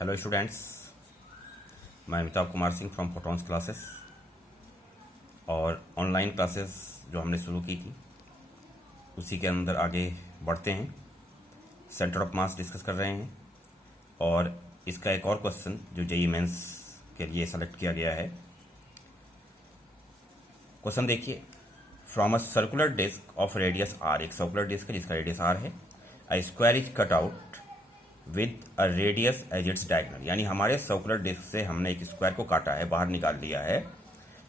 Hello students, मैं Amitabh Kumar Singh from photons classes. और online classes जो हमने शुरू की थी उसी के अंदर आगे बढ़ते हैं। सेंटर ऑफ मास डिस्कस कर रहे हैं और इसका एक और क्वेश्चन जो जेईई मेंस के लिए सेलेक्ट किया गया है। क्वेश्चन देखिए, from a circular disc of radius R, एक सर्कुलर डिस्क है जिसका रेडियस आर है। A square is cut out with a radius as its diagonal, यानी हमारे सर्कुलर डिस्क से हमने एक स्क्वायर को काटा है, बाहर निकाल दिया है।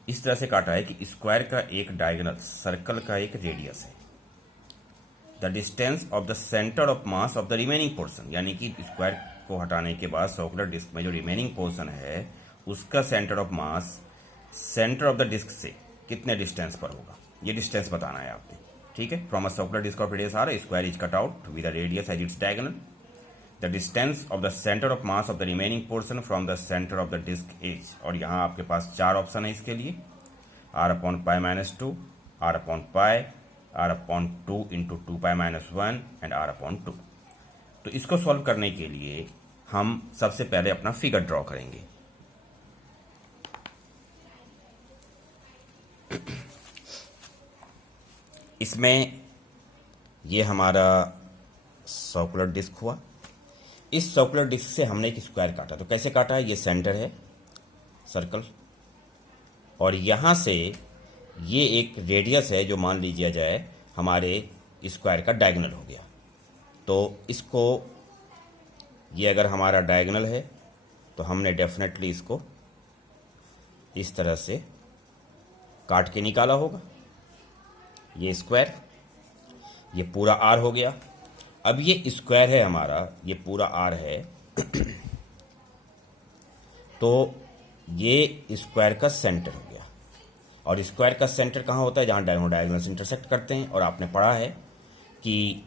इस तरह से काटा है कि स्क्वायर का एक डायगोनल, सर्कल का एक रेडियस है। The distance of the centre of mass of the remaining portion, यानी कि स्क्वायर को हटाने के बाद सर्कुलर डिस्क में जो रिमेनिंग पोर्शन है उसका centre of mass centre of the disc से कितने डिस्टेंस पर होगा, ये डिस्टेंस बताना है आपने। ठीक है, from a circular disc of radius R, square is cut out with a radius as its diagonal. The distance of the centre of mass of the remaining portion from the centre of the disc is, और यहाँ आपके पास चार option है इसके लिए, R upon pi minus two, R upon pi, R upon two into two pi minus one and R upon two. तो इसको सॉल्व करने के लिए हम सबसे पहले अपना फिगर ड्रॉ करेंगे। इसमें ये हमारा सर्कुलर डिस्क हुआ। इस सर्कुलर डिस्क से हमने एक स्क्वायर काटा, तो कैसे काटा है, ये सेंटर है सर्कल, और यहाँ से ये एक रेडियस है जो मान लीजिए जाए हमारे स्क्वायर का डायगोनल हो गया। तो इसको, ये अगर हमारा डायगोनल है तो हमने डेफिनेटली इसको इस तरह से काट के निकाला होगा। ये स्क्वायर, ये पूरा आर हो गया। अब ये स्क्वायर है हमारा, ये पूरा आर है तो ये स्क्वायर का सेंटर हो गया। और स्क्वायर का सेंटर कहाँ होता है, जहाँ डायगोनल्स इंटरसेक्ट करते हैं। और आपने पढ़ा है कि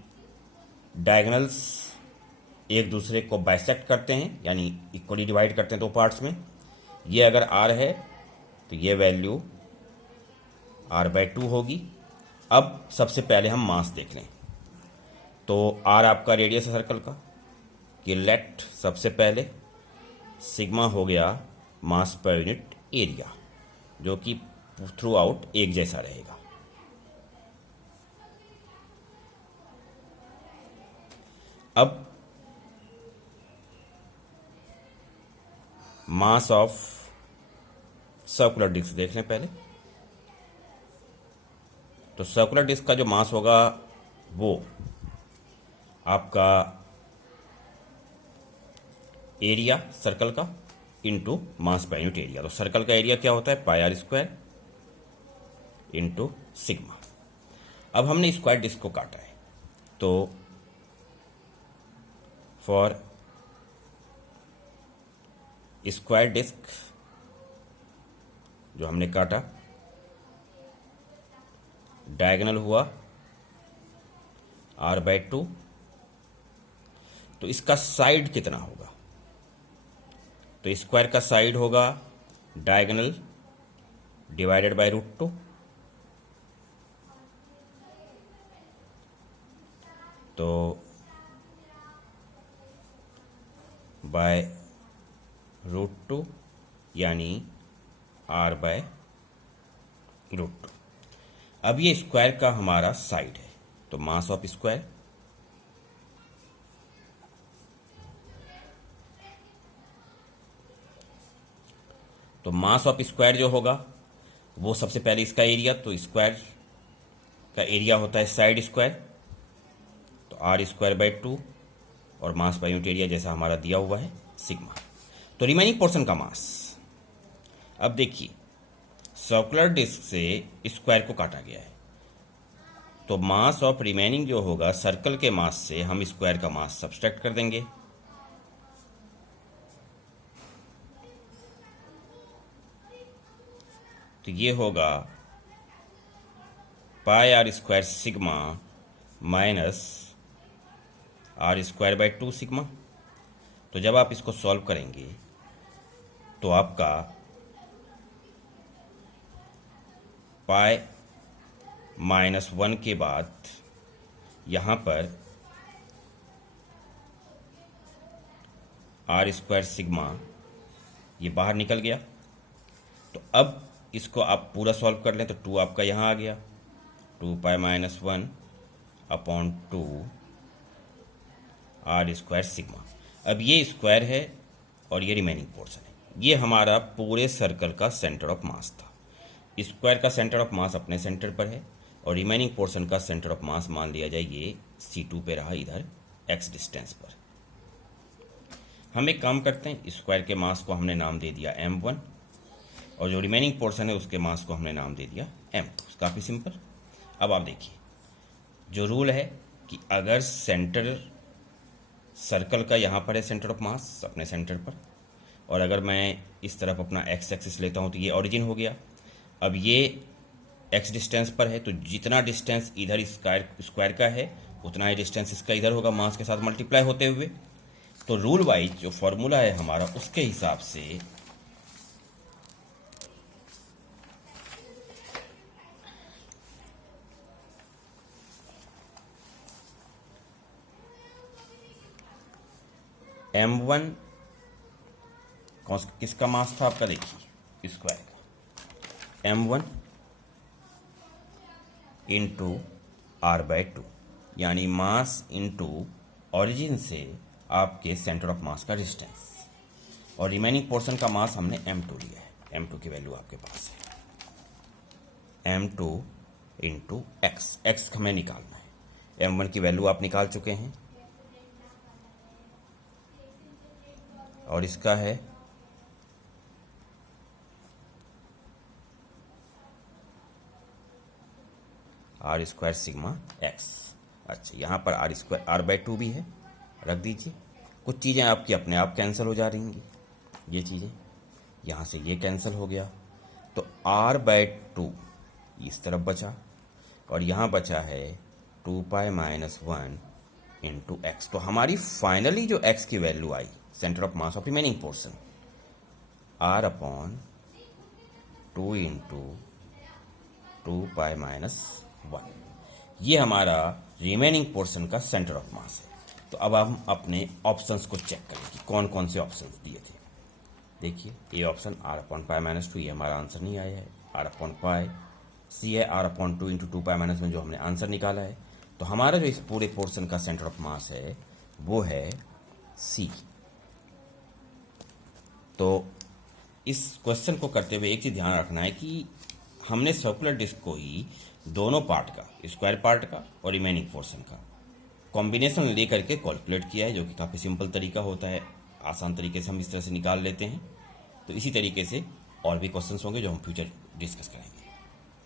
डायगोनल्स एक दूसरे को बाइसेक्ट करते हैं, यानी इक्वली डिवाइड करते हैं दो पार्ट्स में। ये अगर आर है तो ये वैल्यू r/2 होगी। अब सबसे पहले हम मास देख लें, तो आर आपका रेडियस है सर्कल का, कि लेट सबसे पहले सिग्मा हो गया मास पर यूनिट एरिया, जो कि थ्रू आउट एक जैसा रहेगा। अब मास ऑफ सर्कुलर डिस्क देख लें पहले। तो सर्कुलर डिस्क का जो मास होगा वो आपका एरिया सर्कल का into mass per unit area. तो सर्कल का एरिया क्या होता है, पाई आर स्क्वायर इंटू सिग्मा। अब हमने स्क्वायर डिस्क को काटा है, तो फॉर स्क्वायर डिस्क जो हमने काटा, डायगोनल हुआ r/2, तो इसका साइड कितना होगा, तो स्क्वायर का साइड होगा डायगोनल डिवाइडेड बाय √2। तो बाय √2 यानी r/√2। अब ये स्क्वायर का हमारा साइड है, तो मास ऑफ स्क्वायर तो मास ऑफ स्क्वायर जो होगा वो सबसे पहले इसका एरिया, तो स्क्वायर का एरिया होता है साइड स्क्वायर, तो r²/2 और मास बाय यूनिट एरिया जैसा हमारा दिया हुआ है सिग्मा। तो रिमेनिंग पोर्शन का मास, अब देखिए सर्कुलर डिस्क से स्क्वायर को काटा गया है, तो मास ऑफ रिमेनिंग जो होगा सर्कल के मास से हम स्क्वायर का मास सब्सट्रैक्ट कर देंगे। तो ये होगा पाई r² sigma minus r²/2 sigma. तो जब आप इसको सॉल्व करेंगे तो आपका पाई -1 के बाद यहाँ पर आर स्क्वायर सिग्मा, ये बाहर निकल गया। तो अब इसको आप पूरा सॉल्व कर लें तो 2 आपका यहाँ आ गया, 2 pi minus 1 upon 2 R square sigma. अब ये स्क्वायर है और ये रिमेनिंग पोर्शन है। ये हमारा पूरे सर्कल का सेंटर ऑफ मास था। स्क्वायर का सेंटर ऑफ मास अपने सेंटर पर है और रिमेनिंग पोर्शन का सेंटर ऑफ मास मान लिया जाए ये C2 पे रहा, इधर x डिस्टेंस पर। हम एक काम करते हैं, स्क्वायर के मास को हमने नाम दे दिया m1 और जो रिमेनिंग पोर्शन है उसके मास को हमने नाम दे दिया m2। काफ़ी सिंपल। अब आप देखिए, जो रूल है कि अगर सेंटर सर्कल का यहाँ पर है सेंटर ऑफ मास अपने सेंटर पर, और अगर मैं इस तरफ अपना x एक्सिस लेता हूँ तो ये ओरिजिन हो गया। अब ये x डिस्टेंस पर है तो जितना डिस्टेंस इधर स्क्वायर का है उतना ही डिस्टेंस इसका इधर होगा मास के साथ मल्टीप्लाई होते हुए। तो रूल वाइज जो फॉर्मूला है हमारा उसके हिसाब से m1 किसका मास था आपका, देखिए स्क्वायर का, m1 इंटू r/2, यानी मास इंटू ऑरिजिन से आपके सेंटर ऑफ मास का डिस्टेंस, और रिमेनिंग पोर्शन का मास हमने m2 लिया है। m2 की वैल्यू आपके पास है, m2 इंटू x हमें निकालना है। m1 की वैल्यू आप निकाल चुके हैं और इसका है आर स्क्वायर सिग्मा x। अच्छा, यहाँ पर r/2 भी है, रख दीजिए। कुछ चीज़ें आपकी अपने आप कैंसिल हो जा रही हैं, ये चीज़ें यहाँ से ये कैंसिल हो गया, तो r/2 इस तरफ बचा और यहाँ बचा है 2 पाई माइनस 1 इंटू एक्स। तो हमारी फाइनली जो x की value I centre of mass of remaining portion r/2 into 2 pi minus 1, ये हमारा रिमेनिंग पोर्शन का सेंटर ऑफ मास है। तो अब हम अपने ऑप्शंस को चेक करें कि कौन कौन से ऑप्शंस दिए थे। देखिए, ए ऑप्शन r/π-2, ये हमारा आंसर नहीं आया है। r/π, सी है r/2 इंटू 2 पाई माइनस 1 जो हमने आंसर निकाला है। तो हमारा जो इस पूरे पोर्शन का सेंटर ऑफ मास है वो है सी। तो इस क्वेश्चन को करते हुए एक चीज़ ध्यान रखना है कि हमने सर्कुलर डिस्क को ही दोनों पार्ट का, स्क्वायर पार्ट का और रिमेनिंग पोर्शन का कॉम्बिनेशन लेकर के कैलकुलेट किया है, जो कि काफ़ी सिंपल तरीका होता है। आसान तरीके से हम इस तरह से निकाल लेते हैं। तो इसी तरीके से और भी क्वेश्चंस होंगे जो हम फ्यूचर डिस्कस करेंगे।